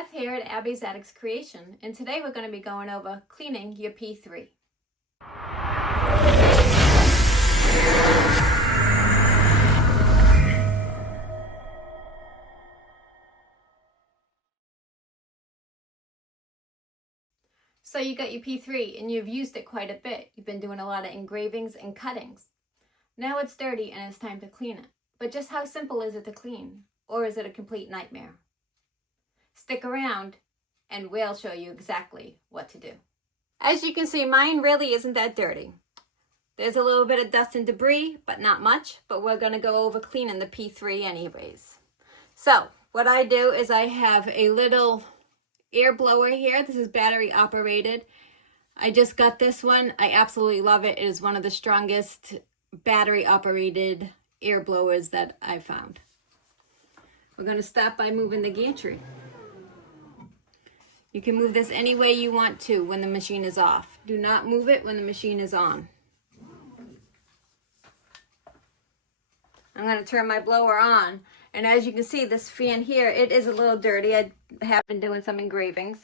Beth here at Abby's Attics Creation, and today we're going to be going over cleaning your P3. So you got your P3 and you've used it quite a bit. You've been doing a lot of engravings and cuttings. Now it's dirty and it's time to clean it. But just how simple is it to clean? Or is it a complete nightmare? Stick around and we'll show you exactly what to do. As you can see, mine really isn't that dirty. There's a little bit of dust and debris, but not much. But we're going to go over cleaning the P3 anyways. So what I do is I have a little air blower here. This is battery operated. I just got this one. I absolutely love it. It is one of the strongest battery operated air blowers that I've found. We're going to start by moving the gantry. You can move this any way you want to when the machine is off. Do not move it when the machine is on. I'm going to turn my blower on. And as you can see, this fan here, it is a little dirty. I have been doing some engravings.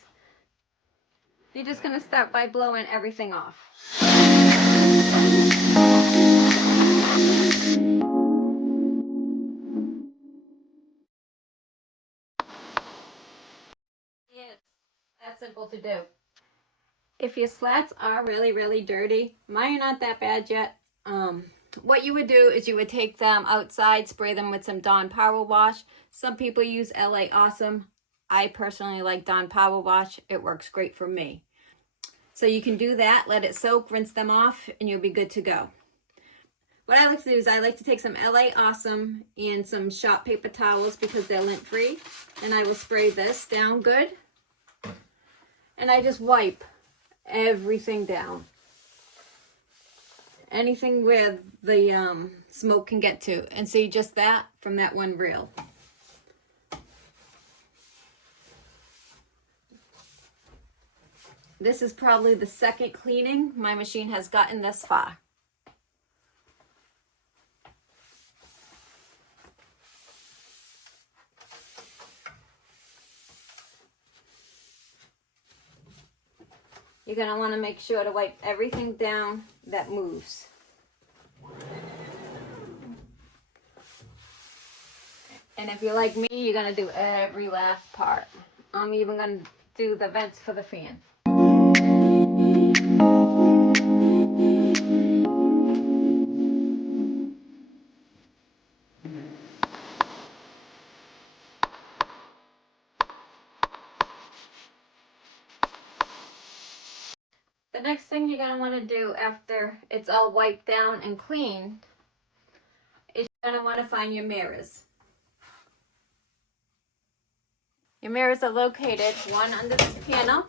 You're just going to start by blowing everything off. Yes, that's simple to do. If your slats are really dirty, mine are not that bad yet. What you would do is you would take them outside, spray them with some Dawn Power Wash. Some people use LA Awesome. I personally like Dawn Power Wash. It works great for me. So you can do that, let it soak, rinse them off, and you'll be good to go. What I like to do is I like to take some LA Awesome and some shop paper towels because they're lint free. And I will spray this down good. And I just wipe everything down. Anything where the smoke can get to. And see just that from that one reel. This is probably the second cleaning my machine has gotten this far. You're going to want to make sure to wipe everything down that moves. And if you're like me, you're going to do every last part. I'm even going to do the vents for the fan. The next thing you're going to want to do after it's all wiped down and clean is you're going to want to find your mirrors. Your mirrors are located one under this panel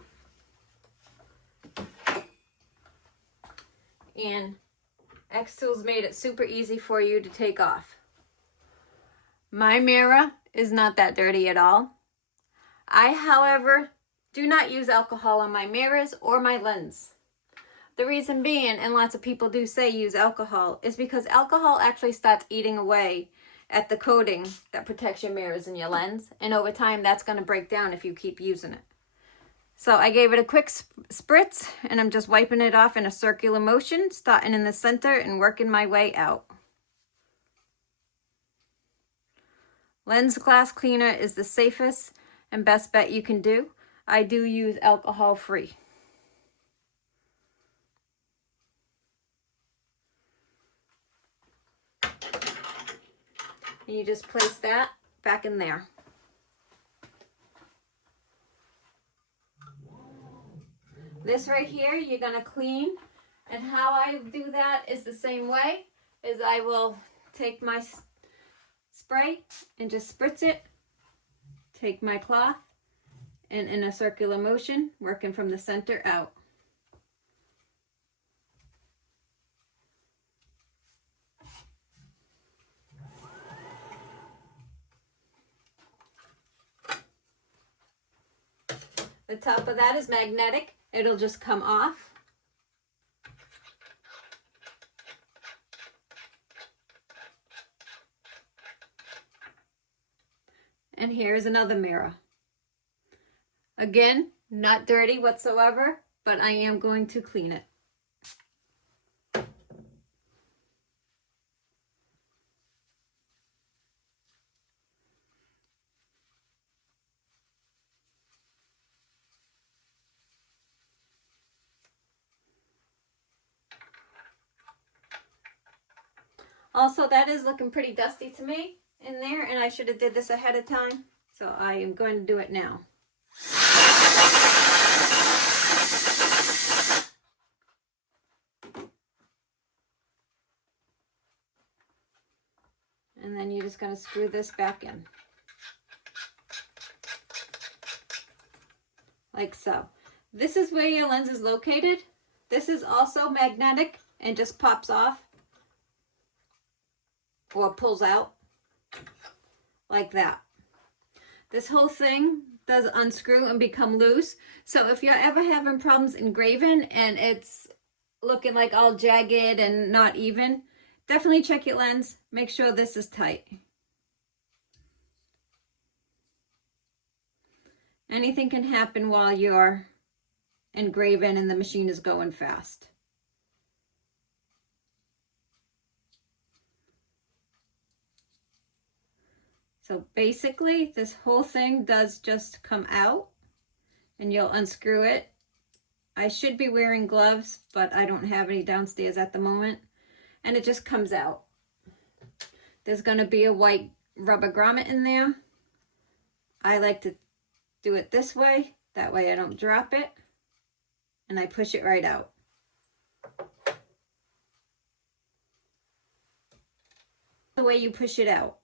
and xTool's made it super easy for you to take off. My mirror is not that dirty at all. I, however, do not use alcohol on my mirrors or my lens. The reason being, and lots of people do say use alcohol, is because alcohol actually starts eating away at the coating that protects your mirrors and your lens. And over time, that's going to break down if you keep using it. So I gave it a quick spritz, and I'm just wiping it off in a circular motion, starting in the center and working my way out. Lens glass cleaner is the safest and best bet you can do. I do use alcohol free. And you just place that back in there. This right here, you're going to clean. And how I do that is the same way. Is I will take my spray and just spritz it. Take my cloth and in a circular motion, working from the center out. The top of that is magnetic. It'll just come off. And here's another mirror. Again, not dirty whatsoever, but I am going to clean it. Also, that is looking pretty dusty to me in there, and I should have did this ahead of time, so I am going to do it now. And then you're just going to screw this back in. Like so. This is where your lens is located. This is also magnetic and just pops off or pulls out like that. This whole thing does unscrew and become loose. So if you're ever having problems engraving and it's looking like all jagged and not even, definitely check your lens. Make sure this is tight. Anything can happen while you're engraving and the machine is going fast. So basically, this whole thing does just come out and you'll unscrew it. I should be wearing gloves, but I don't have any downstairs at the moment. And it just comes out. There's going to be a white rubber grommet in there. I like to do it this way. That way I don't drop it. And I push it right out. The way you push it out.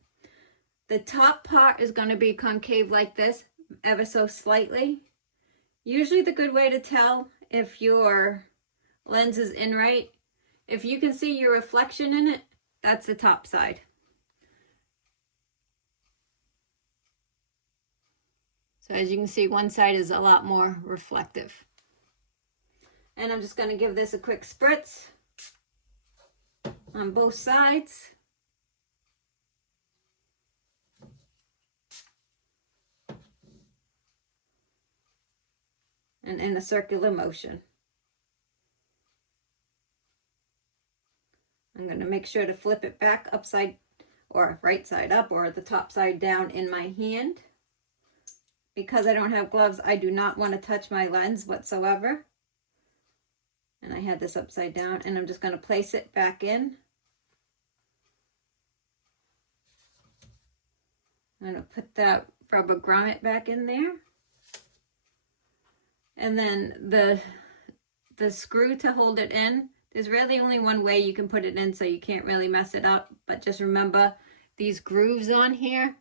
The top part is going to be concave like this, ever so slightly. Usually the good way to tell if your lens is in right, if you can see your reflection in it, that's the top side. So as you can see, one side is a lot more reflective. And I'm just going to give this a quick spritz on both sides. And in a circular motion. I'm going to make sure to flip it back upside or right side up or the top side down in my hand. Because I don't have gloves, I do not want to touch my lens whatsoever. And I had this upside down, and I'm just going to place it back in. I'm going to put that rubber grommet back in there. And then the screw to hold it in, there's really only one way you can put it in, so you can't really mess it up. But just remember these grooves on here.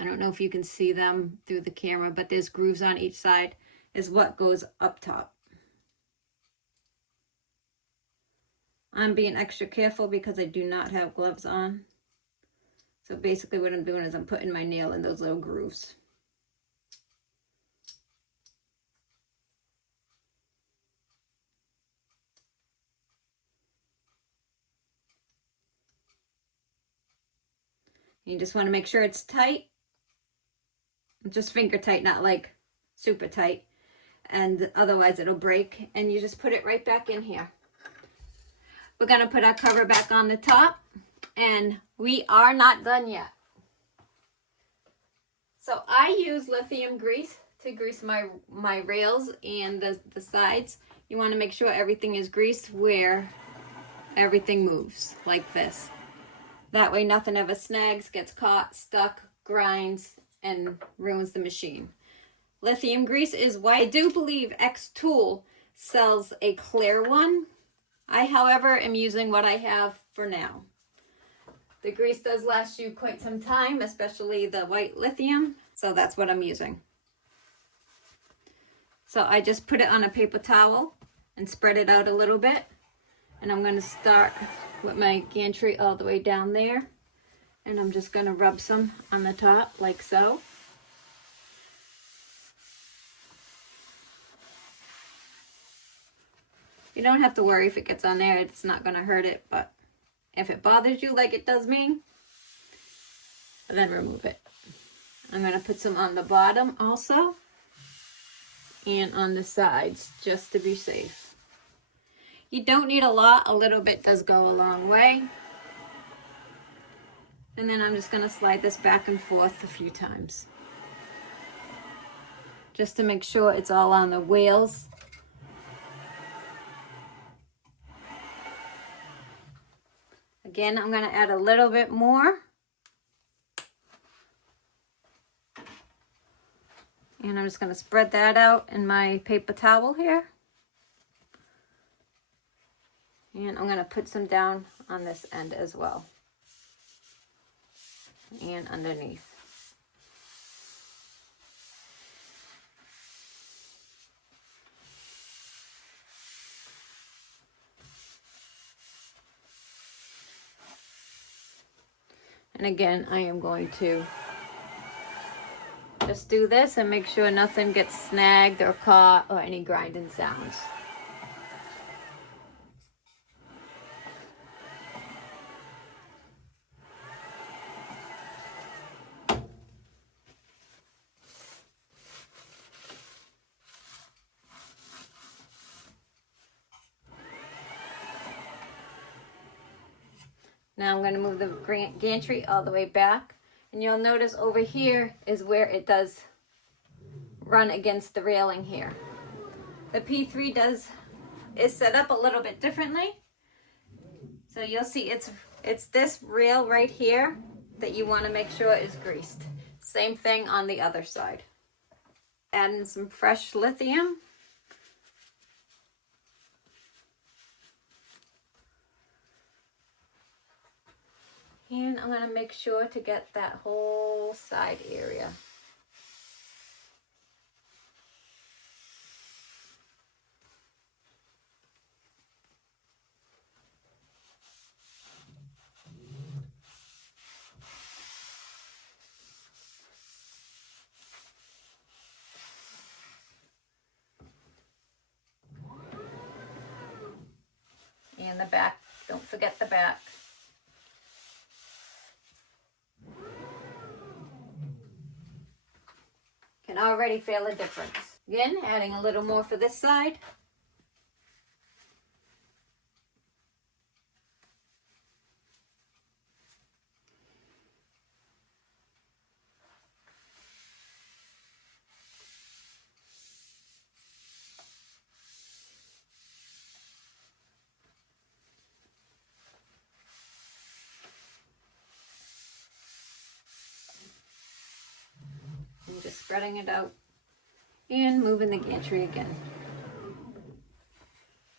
I don't know if you can see them through the camera, but there's grooves on each side is what goes up top. I'm being extra careful because I do not have gloves on. So basically what I'm doing is I'm putting my nail in those little grooves. You just want to make sure it's tight. Just finger tight, not like super tight. And otherwise it'll break. And you just put it right back in here. We're going to put our cover back on the top. And we are not done yet. So I use lithium grease to grease my rails and the sides. You want to make sure everything is greased where everything moves, like this. That way nothing ever snags, gets caught, stuck, grinds, and ruins the machine. Lithium grease is why I do believe xTool sells a clear one. I, however, am using what I have for now. The grease does last you quite some time, especially the white lithium, so that's what I'm using. So I just put it on a paper towel and spread it out a little bit. And I'm going to start with my gantry all the way down there. And I'm just going to rub some on the top like so. You don't have to worry if it gets on there. It's not going to hurt it. But if it bothers you like it does me, then remove it. I'm going to put some on the bottom also and on the sides just to be safe. You don't need a lot. A little bit does go a long way. And then I'm just going to slide this back and forth a few times, just to make sure it's all on the wheels. Again, I'm going to add a little bit more. And I'm just going to spread that out in my paper towel here. And I'm going to put some down on this end as well. And underneath. And again, I am going to just do this and make sure nothing gets snagged or caught or any grinding sounds. Now I'm going to move the gantry all the way back, and you'll notice over here is where it does run against the railing here. The P3 is set up a little bit differently. So you'll see it's this rail right here that you want to make sure is greased. Same thing on the other side. Adding some fresh lithium. And I'm going to make sure to get that whole side area. And the back, don't forget the back. Can already feel a difference. Again, adding a little more for this side. And just spreading it out and moving the gantry again.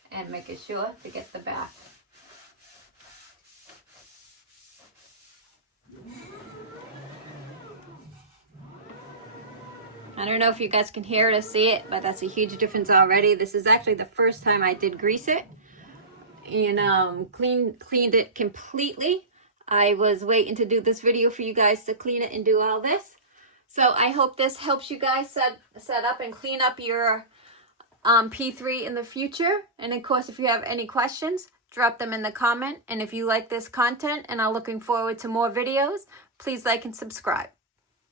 And making sure to get the back. I don't know if you guys can hear it or see it, but that's a huge difference already. This is actually the first time I did grease it and cleaned it completely. I was waiting to do this video for you guys to clean it and do all this. So I hope this helps you guys set up and clean up your P3 in the future. And of course, if you have any questions, drop them in the comment. And if you like this content and are looking forward to more videos, please like and subscribe.